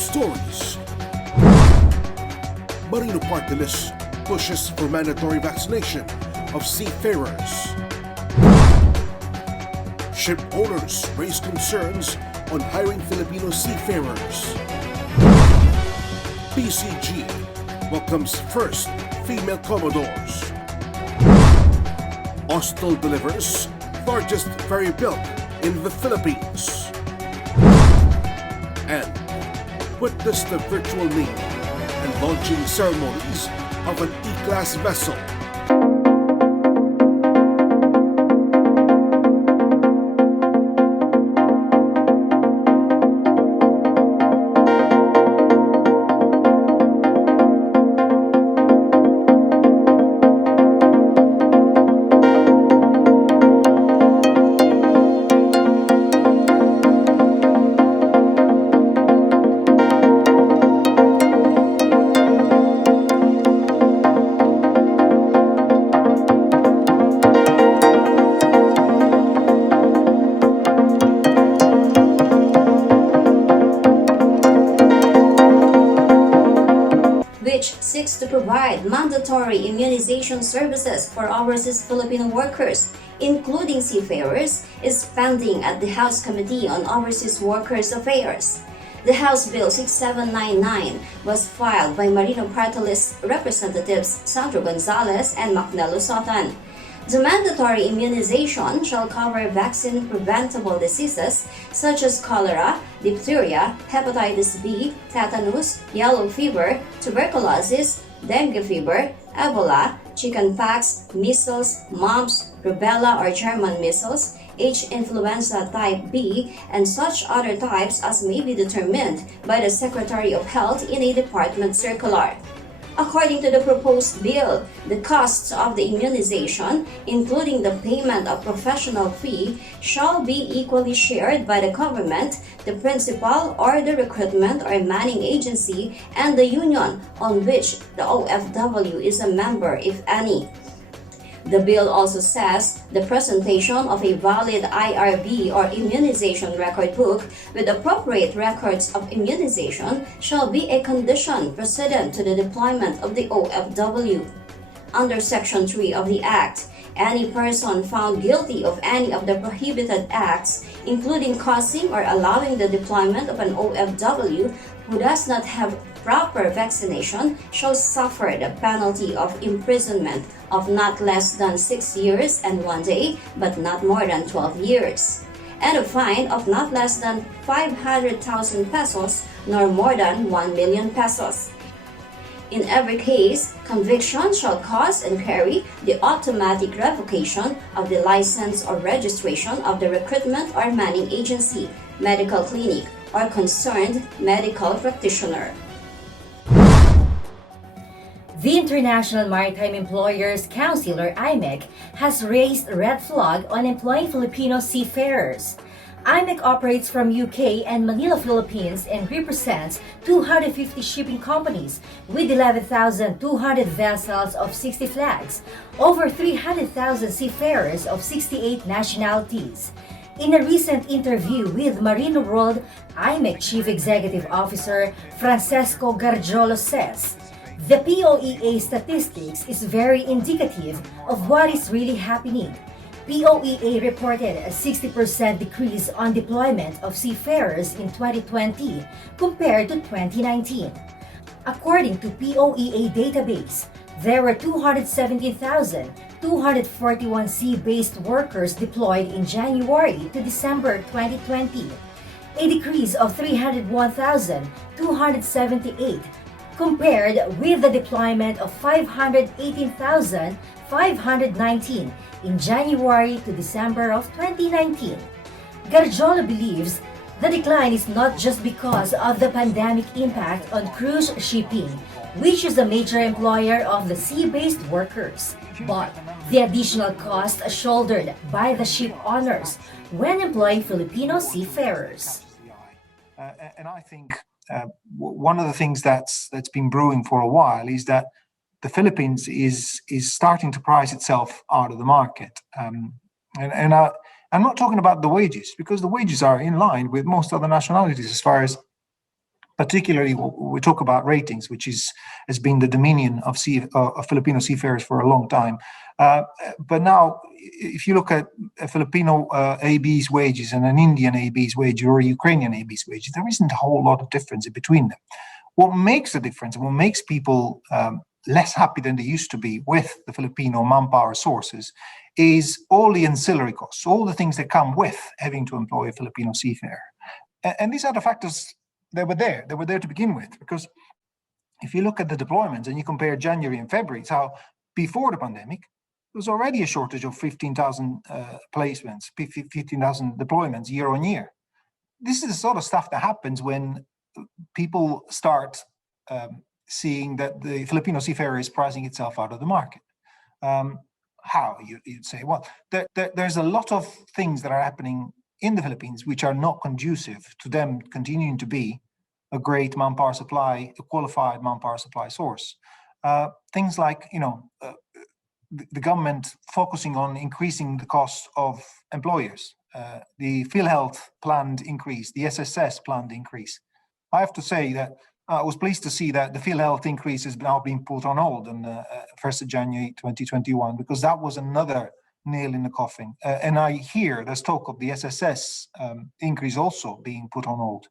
stories. Marino Party List pushes for mandatory vaccination of seafarers. Ship owners raise concerns on hiring Filipino seafarers. PCG welcomes first female commodores. Austral delivers largest ferry built in the Philippines. And witness the virtual naming and launching ceremonies of an E-class vessel. which seeks to provide mandatory immunization services for overseas Filipino workers, including seafarers, is pending at the House Committee on Overseas Workers Affairs. The House Bill 6799 was filed by Marino Party List Representatives Sandro Gonzales and Macnelo Sotan. The mandatory immunization shall cover vaccine-preventable diseases such as cholera, diphtheria, hepatitis B, tetanus, yellow fever, tuberculosis, dengue fever, Ebola, chickenpox, measles, mumps, rubella or German measles, H. influenza type B, and such other types as may be determined by the Secretary of Health in a department circular. According to the proposed bill, the costs of the immunization, including the payment of professional fee, shall be equally shared by the government, the principal or the recruitment or manning agency, and the union on which the OFW is a member, if any. The bill also says the presentation of a valid IRB or immunization record book with appropriate records of immunization shall be a condition precedent to the deployment of the OFW. Under Section 3 of the Act, any person found guilty of any of the prohibited acts, including causing or allowing the deployment of an OFW who does not have proper vaccination, shall suffer the penalty of imprisonment of not less than 6 years and 1 day, but not more than 12 years, and a fine of not less than 500,000 pesos nor more than 1 million pesos. In every case, conviction shall cause and carry the automatic revocation of the license or registration of the recruitment or manning agency, medical clinic, or concerned medical practitioner. The International Maritime Employers Council, or IMEC, has raised a red flag on employing Filipino seafarers. IMEC operates from UK and Manila, Philippines, and represents 250 shipping companies with 11,200 vessels of 60 flags, over 300,000 seafarers of 68 nationalities. In a recent interview with Marino World, IMEC Chief Executive Officer Francesco Gargiolo says, "The POEA statistics is very indicative of what is really happening. POEA reported a 60% decrease on deployment of seafarers in 2020 compared to 2019. According to POEA database, there were 217,241 sea-based workers deployed in January to December 2020, a decrease of 301,278 compared with the deployment of 518,519 in January to December of 2019. Gargiolo believes the decline is not just because of the pandemic impact on cruise shipping, which is a major employer of the sea-based workers, but the additional cost shouldered by the ship owners when employing Filipino seafarers. And I think one of the things that's been brewing for a while is that the Philippines is starting to price itself out of the market. And I'm not talking about the wages, because the wages are in line with most other nationalities as far as particularly we talk about ratings, which has been the dominion of Filipino seafarers for a long time. But now, if you look at a Filipino AB's wages and an Indian AB's wage or a Ukrainian AB's wage, there isn't a whole lot of difference in between them. What makes a difference, what makes people less happy than they used to be with the Filipino manpower sources, is all the ancillary costs, all the things that come with having to employ a Filipino seafarer. And these are the factors that were there. They were there to begin with, because if you look at the deployments and you compare January and February, it's how before the pandemic, there was already a shortage of 15,000 placements, 15,000 deployments year on year. This is the sort of stuff that happens when people start seeing that the Filipino seafarer is pricing itself out of the market. How? You'd say, well, there's a lot of things that are happening in the Philippines which are not conducive to them continuing to be a great manpower supply, a qualified manpower supply source. Things like, the government focusing on increasing the cost of employers, the PhilHealth planned increase, the SSS planned increase. I have to say that I was pleased to see that the PhilHealth increase has now been put on hold on 1st of January 2021, because that was another nail in the coffin. And I hear there's talk of the SSS increase also being put on hold,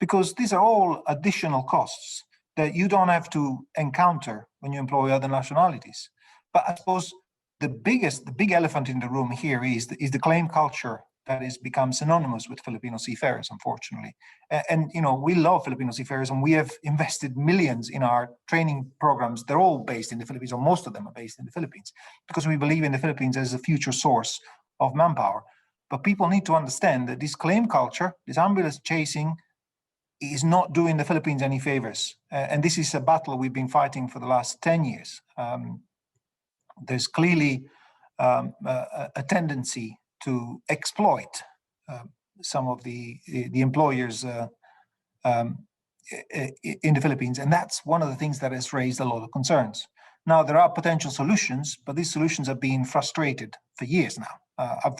because these are all additional costs that you don't have to encounter when you employ other nationalities. But I suppose the big elephant in the room here is the claim culture that has become synonymous with Filipino seafarers, unfortunately. And we love Filipino seafarers, and we have invested millions in our training programs. They're all based in the Philippines, or most of them are based in the Philippines, because we believe in the Philippines as a future source of manpower. But people need to understand that this claim culture, this ambulance chasing, is not doing the Philippines any favors. And this is a battle we've been fighting for the last 10 years. There's clearly a tendency to exploit some of the employers in the Philippines, and that's one of the things that has raised a lot of concerns. Now, there are potential solutions, but these solutions have been frustrated for years now.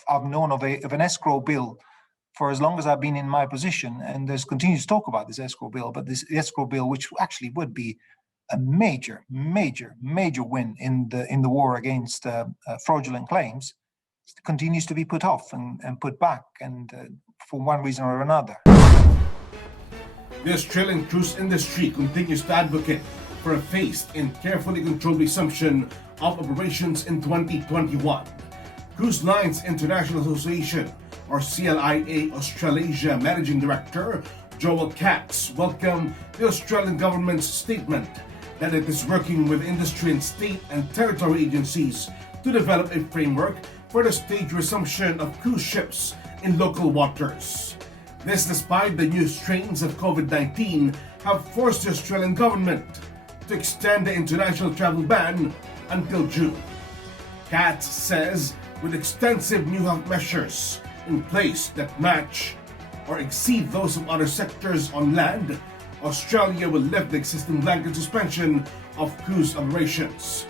I've known of an escrow bill for as long as I've been in my position, and there's continuous talk about this escrow bill, but this escrow bill, which actually would be a major win in the war against fraudulent claims, continues to be put off and put back, and for one reason or another. The Australian cruise industry continues to advocate for a phased and carefully controlled resumption of operations in 2021. Cruise Lines International Association, or CLIA Australasia Managing Director Joel Katz welcomed the Australian government's statement that it is working with industry and state and territory agencies to develop a framework for the staged resumption of cruise ships in local waters. This despite the new strains of COVID-19 have forced the Australian government to extend the international travel ban until June. Katz says with extensive new health measures in place that match or exceed those of other sectors on land, Australia will lift the existing blanket suspension of cruise operations.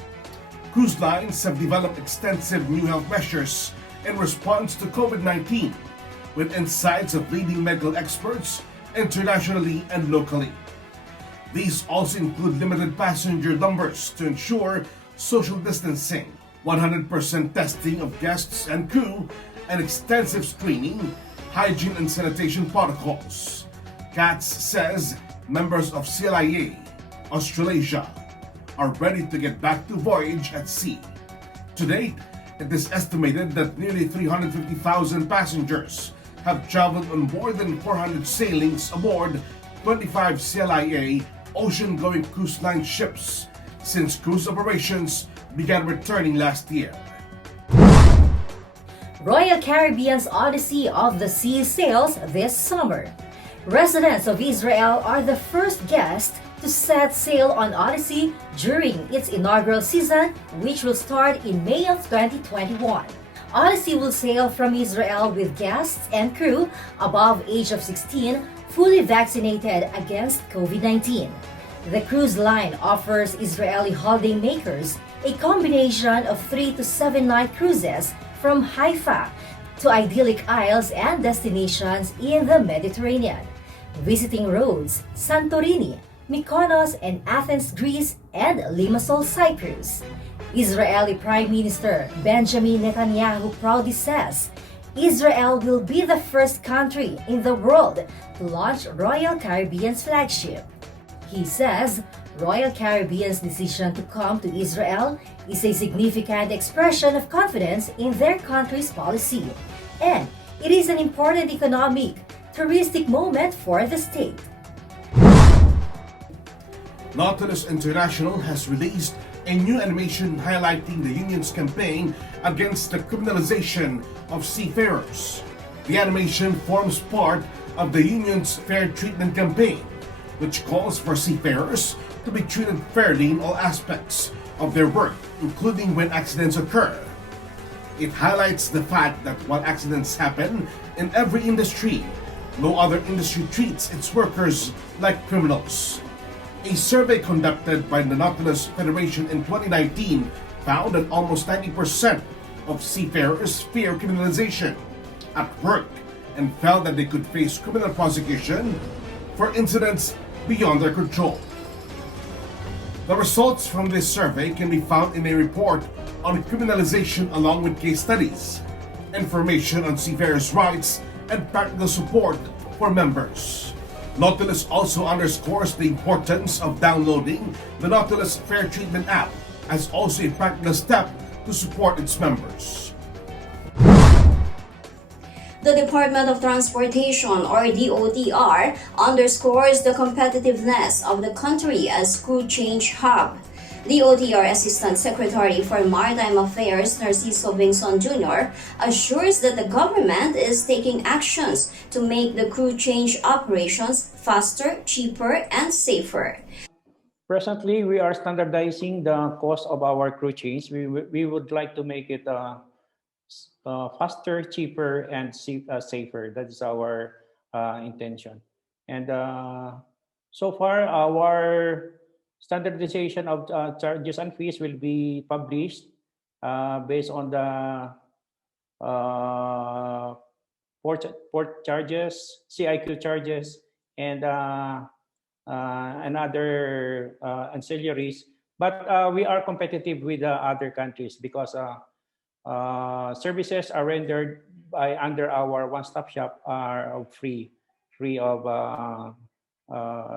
Cruise lines have developed extensive new health measures in response to COVID-19, with insights of leading medical experts internationally and locally. These also include limited passenger numbers to ensure social distancing, 100% testing of guests and crew, and extensive screening, hygiene and sanitation protocols. Katz says members of CLIA Australasia are ready to get back to voyage at sea. To date, it is estimated that nearly 350,000 passengers have traveled on more than 400 sailings aboard 25 CLIA ocean-going cruise line ships since cruise operations began returning last year. Royal Caribbean's Odyssey of the Seas sails this summer. Residents of Israel are the first guests to set sail on Odyssey during its inaugural season, which will start in May of 2021. Odyssey will sail from Israel with guests and crew above age of 16 fully vaccinated against COVID-19. The cruise line offers Israeli holidaymakers a combination of 3 to 7 night cruises from Haifa to idyllic isles and destinations in the Mediterranean. visiting Rhodes, Santorini, Mykonos and Athens, Greece, and Limassol, Cyprus. Israeli Prime Minister Benjamin Netanyahu proudly says Israel will be the first country in the world to launch Royal Caribbean's flagship. He says Royal Caribbean's decision to come to Israel is a significant expression of confidence in their country's policy, and it is an important economic, touristic moment for the state. Nautilus International has released a new animation highlighting the union's campaign against the criminalization of seafarers. The animation forms part of the union's Fair Treatment campaign, which calls for seafarers to be treated fairly in all aspects of their work, including when accidents occur. It highlights the fact that while accidents happen in every industry, no other industry treats its workers like criminals. A survey conducted by the Nautilus Federation in 2019 found that almost 90% of seafarers fear criminalization at work and felt that they could face criminal prosecution for incidents beyond their control. The results from this survey can be found in a report on criminalization along with case studies, information on seafarers' rights, and practical support for members. Nautilus also underscores the importance of downloading the Nautilus Fair Treatment app as also a practical step to support its members. The Department of Transportation, or DOTR, underscores the competitiveness of the country as crew change hub. DOTR Assistant Secretary for Maritime Affairs Narciso Vingson Jr. assures that the government is taking actions to make the crew change operations faster, cheaper, and safer. Presently, we are standardizing the cost of our crew change. We would like to make it faster, cheaper, and safer. That is our intention. And so far, our standardization of charges and fees will be published based on the port charges, CIQ charges, and other ancillaries. But we are competitive with other countries because services are rendered under our one-stop shop are free of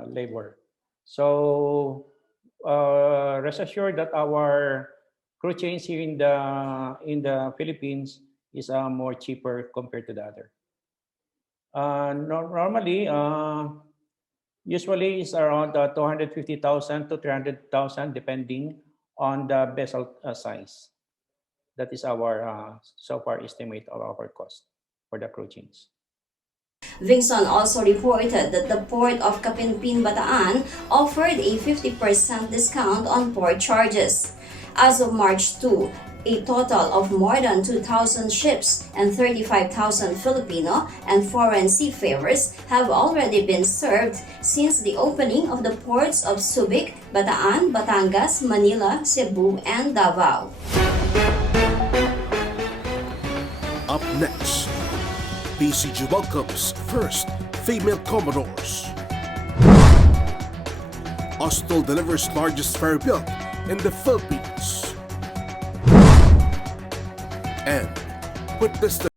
labor. So rest assured that our crew change here in the Philippines is more cheaper compared to the other. Normally, usually it's around 250,000 to 300,000 depending on the vessel size. That is our so far estimate of our cost for the crew change. Vingson also reported that the Port of Capinpin, Bataan offered a 50% discount on port charges. As of March 2, a total of more than 2,000 ships and 35,000 Filipino and foreign seafarers have already been served since the opening of the ports of Subic, Bataan, Batangas, Manila, Cebu, and Davao. Up next, PCG welcomes first female Commodores. Austral delivers largest ferry built in the Philippines. And witness the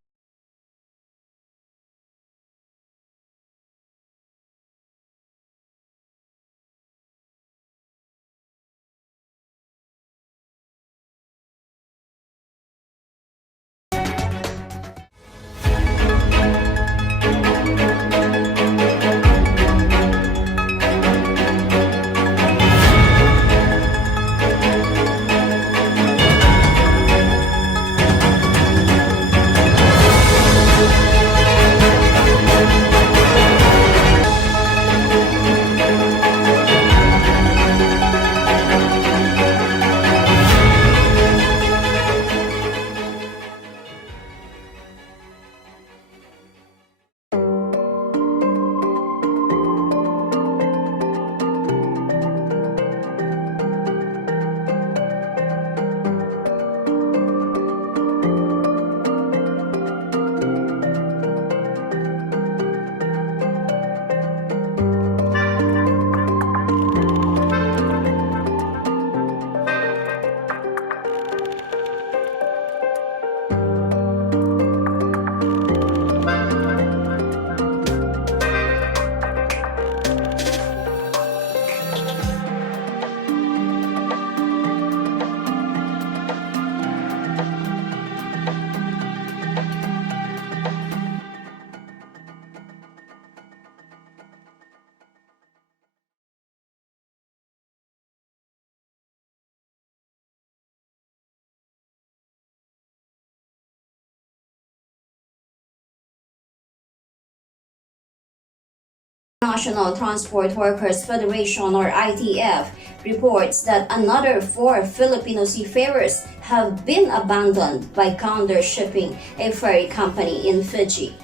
International Transport Workers Federation or ITF reports that another 4 Filipino seafarers have been abandoned by Gander Shipping, a ferry company in Fiji.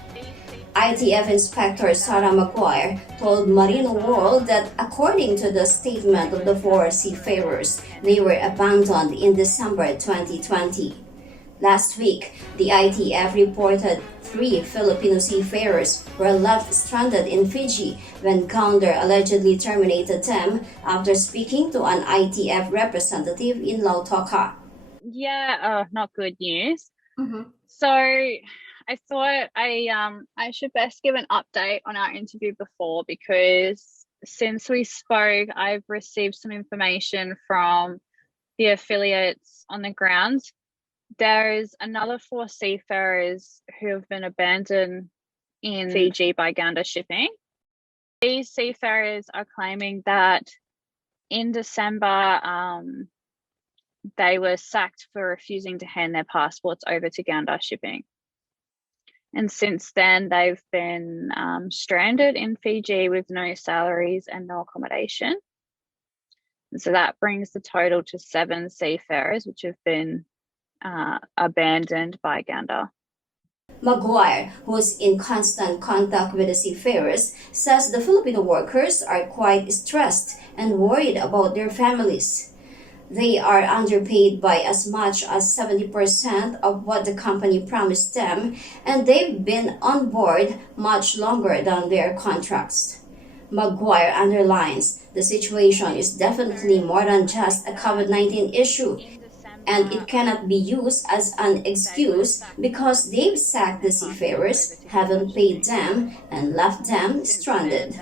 ITF Inspector Sarah Maguire told Marino World that according to the statement of the 4 seafarers, they were abandoned in December 2020. Last week, the ITF reported 3 Filipino seafarers were left stranded in Fiji when Gander allegedly terminated them after speaking to an ITF representative in Lautoka. Yeah, not good news. Mm-hmm. So I thought I should best give an update on our interview before, because since we spoke, I've received some information from the affiliates on the ground. There's another 4 seafarers who have been abandoned in Fiji by Gander Shipping. These seafarers are claiming that in December, they were sacked for refusing to hand their passports over to Gander Shipping. And since then, they've been stranded in Fiji with no salaries and no accommodation. And so that brings the total to 7 seafarers which have been abandoned by Gander. Maguire, who is in constant contact with the seafarers, says the Filipino workers are quite stressed and worried about their families. They are underpaid by as much as 70% of what the company promised them, and they've been on board much longer than their contracts. Maguire underlines the situation is definitely more than just a COVID-19 issue, and it cannot be used as an excuse because they've sacked the seafarers, haven't paid them, and left them stranded.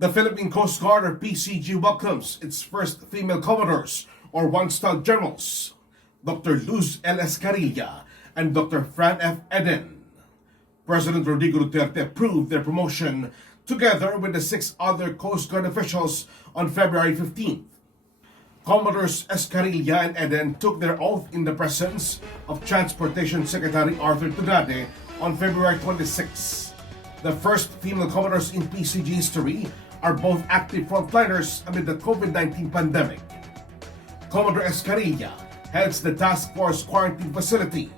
The Philippine Coast Guard or PCG welcomes its first female commodores or one-star generals, Dr. Luz L. Escarilla and Dr. Fran F. Eden. President Rodrigo Duterte approved their promotion together with the 6 other Coast Guard officials on February 15th. Commodores Escarilla and Eden took their oath in the presence of Transportation Secretary Arthur Tudade on February 26. The first female commodores in PCG history are both active frontliners amid the COVID-19 pandemic. Commodore Escarilla heads the Task Force Quarantine Facility,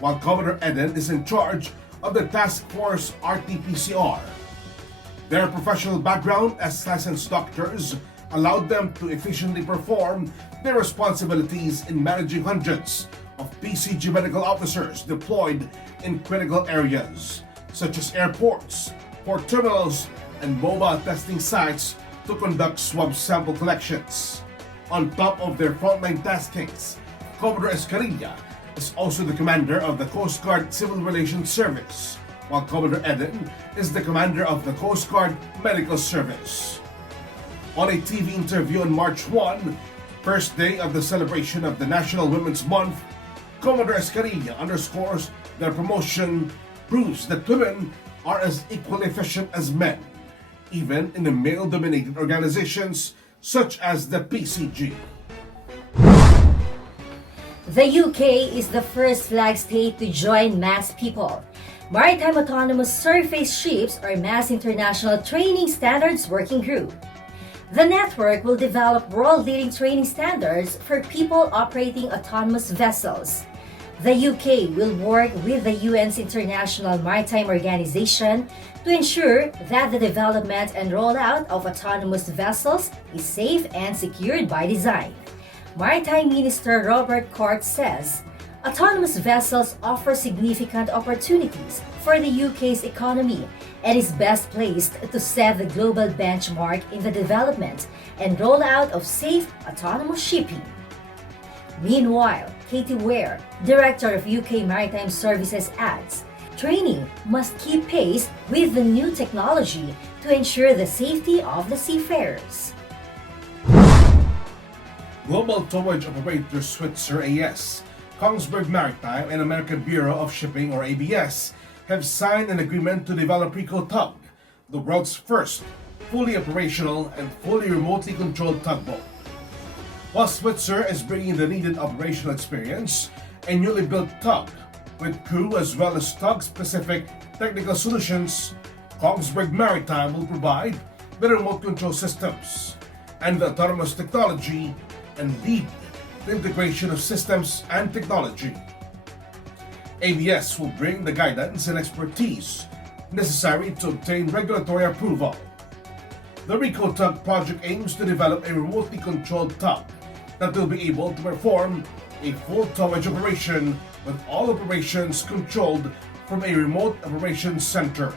while Commodore Eden is in charge of the Task Force RT-PCR. Their professional background as licensed doctors allowed them to efficiently perform their responsibilities in managing hundreds of PCG medical officers deployed in critical areas, such as airports, port terminals, and mobile testing sites to conduct swab sample collections. On top of their frontline taskings, Commodore Escarilla is also the commander of the Coast Guard Civil Relations Service, while Commodore Eden is the commander of the Coast Guard Medical Service. On a TV interview on March 1, first day of the celebration of the National Women's Month, Commodore Escarilla underscores their promotion proves that women are as equally efficient as men, even in the male-dominated organizations such as the PCG. The UK is the first flag state to join MASS People, Maritime Autonomous Surface Ships or MASS International Training Standards Working Group. The network will develop world-leading training standards for people operating autonomous vessels. The UK will work with the UN's International Maritime Organization to ensure that the development and rollout of autonomous vessels is safe and secured by design. Maritime Minister Robert Court says, autonomous vessels offer significant opportunities for the UK's economy and is best placed to set the global benchmark in the development and rollout of safe autonomous shipping. Meanwhile, Katie Ware, Director of UK Maritime Services, adds, training must keep pace with the new technology to ensure the safety of the seafarers. Global Towage Operator Switzer AS, Kongsberg Maritime, and American Bureau of Shipping or ABS have signed an agreement to develop Rico Tug, the world's first fully operational and fully remotely controlled tugboat. While Switzer is bringing the needed operational experience, a newly built tug with crew as well as tug-specific technical solutions, Kongsberg Maritime will provide the remote control systems and the autonomous technology and lead the integration of systems and technology. ABS will bring the guidance and expertise necessary to obtain regulatory approval. The Rico Tug project aims to develop a remotely controlled tug that will be able to perform a full towage operation with all operations controlled from a remote operations center.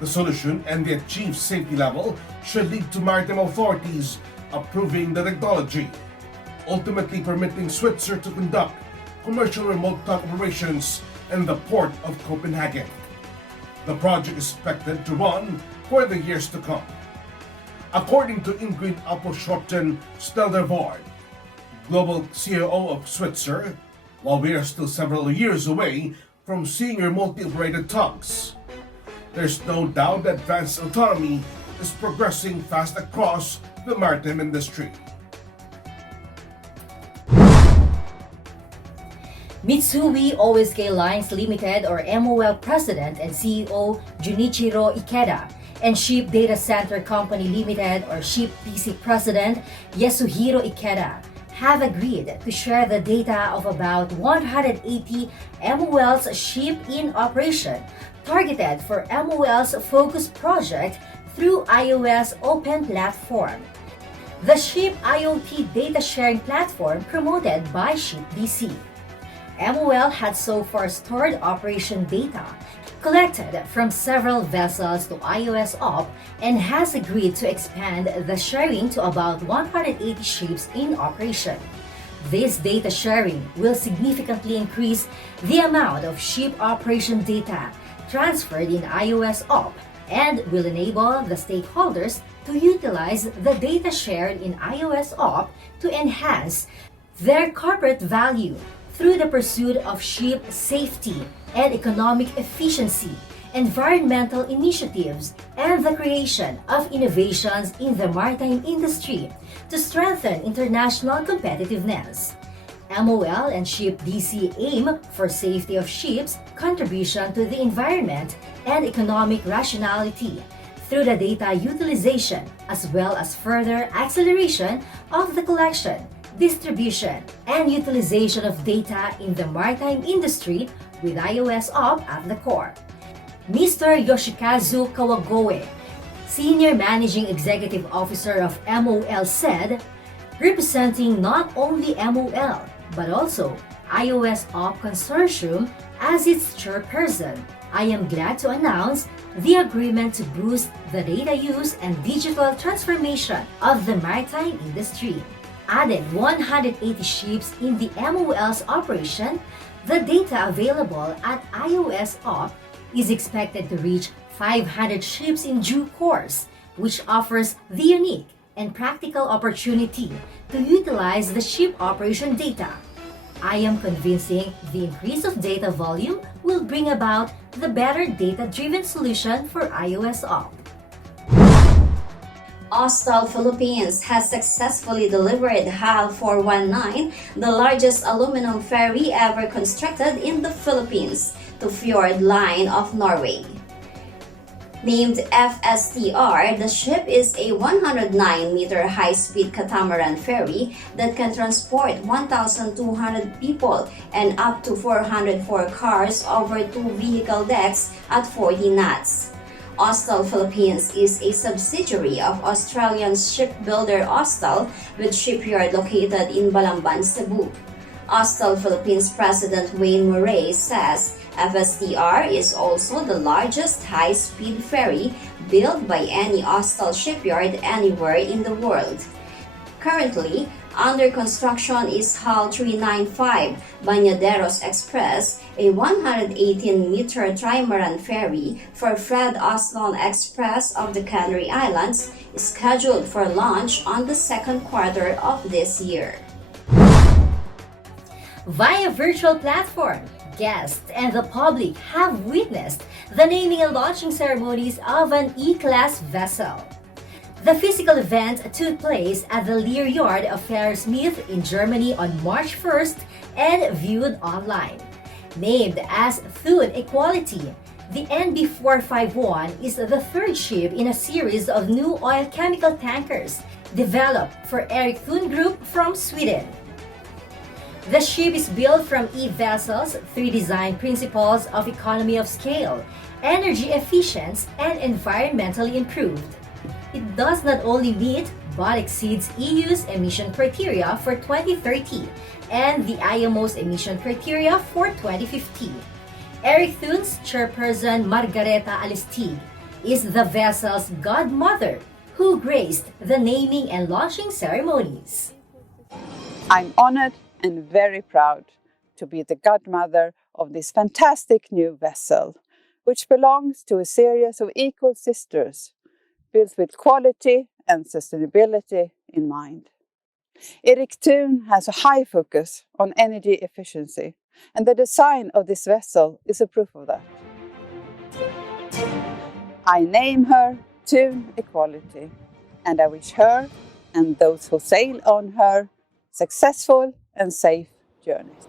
The solution and the achieved safety level should lead to maritime authorities approving the technology, ultimately permitting Switzer to conduct commercial remote tug operations in the port of Copenhagen. The project is expected to run for the years to come. According to Ingrid Appelschorten Steldervaart, global COO of Switzer, while we are still several years away from seeing remotely operated tugs, there's no doubt that advanced autonomy is progressing fast across the maritime industry. Mitsui OSK Lines Limited or MOL President and CEO Junichiro Ikeda and Ship Data Center Company Limited or Ship DC President Yasuhiro Ikeda have agreed to share the data of about 180 MOL's ship in operation targeted for MOL's focus project through iOS Open Platform, the ship IoT data sharing platform promoted by Ship DC. MOL had so far stored operation data collected from several vessels to iOS Op and has agreed to expand the sharing to about 180 ships in operation. This data sharing will significantly increase the amount of ship operation data transferred in iOS Op and will enable the stakeholders to utilize the data shared in iOS Op to enhance their corporate value through the pursuit of ship safety and economic efficiency, environmental initiatives, and the creation of innovations in the maritime industry to strengthen international competitiveness. MOL and Ship DC aim for safety of ships, contribution to the environment, and economic rationality through the data utilization, as well as further acceleration of the collection, distribution, and utilization of data in the maritime industry with iOS Op at the core. Mr. Yoshikazu Kawagoe, Senior Managing Executive Officer of MOL said, representing not only MOL but also iOS Op Consortium as its chairperson, I am glad to announce the agreement to boost the data use and digital transformation of the maritime industry. Added 180 ships in the MOL's operation, the data available at iOS Op is expected to reach 500 ships in due course, which offers the unique and practical opportunity to utilize the ship operation data. I am convincing the increase of data volume will bring about the better data-driven solution for iOS Op. Austal Philippines has successfully delivered HAL 419, the largest aluminum ferry ever constructed in the Philippines, to Fjord Line of Norway. Named FSTR, the ship is a 109-meter high-speed catamaran ferry that can transport 1,200 people and up to 404 cars over 2 vehicle decks at 40 knots. Austal Philippines is a subsidiary of Australian shipbuilder Austal with shipyard located in Balamban, Cebu. Austal Philippines President Wayne Murray says FSTR is also the largest high-speed ferry built by any Austal shipyard anywhere in the world. Currently, under construction is HAL 395 Bañaderos Express, a 118-meter trimaran ferry for Fred Oslon Express of the Canary Islands, scheduled for launch on the second quarter of this year. Via virtual platform, guests and the public have witnessed the naming and launching ceremonies of an E-Class vessel. The physical event took place at the Lear Yard of Fairsmith in Germany on March 1st and viewed online. Named as Thun Equality, the NB451 is the third ship in a series of new oil chemical tankers developed for Erik Thun Group from Sweden. The ship is built from E-Vessel's three design principles of economy of scale, energy efficient, and environmentally improved. It does not only meet but exceeds EU's emission criteria for 2030 and the IMO's emission criteria for 2050. Erik Thun's chairperson Margareta Alistig is the vessel's godmother who graced the naming and launching ceremonies. I'm honored and very proud to be the godmother of this fantastic new vessel, which belongs to a series of equal sisters built with quality and sustainability in mind. Erik Thun has a high focus on energy efficiency, and the design of this vessel is a proof of that. I name her Thun Equality, and I wish her and those who sail on her successful and safe journeys.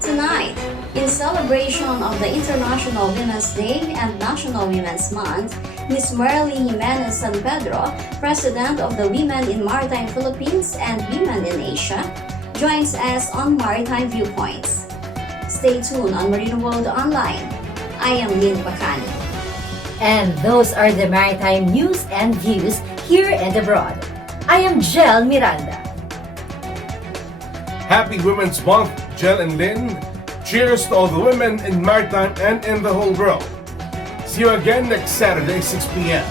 Tonight, in celebration of the International Women's Day and National Women's Month, Ms. Merly Jimenez San Pedro, President of the Women in Maritime Philippines and Women in Asia, joins us on Maritime Viewpoints. Stay tuned on Marino World Online. I am Lynn Bacani. And those are the maritime news and views here and abroad. I am Jel Miranda. Happy Women's Month, Jel and Lynn. Cheers to all the women in maritime and in the whole world. See you again next Saturday, 6 p.m.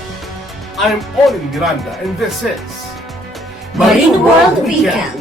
I'm Olin Miranda, and this is Marino World Weekend.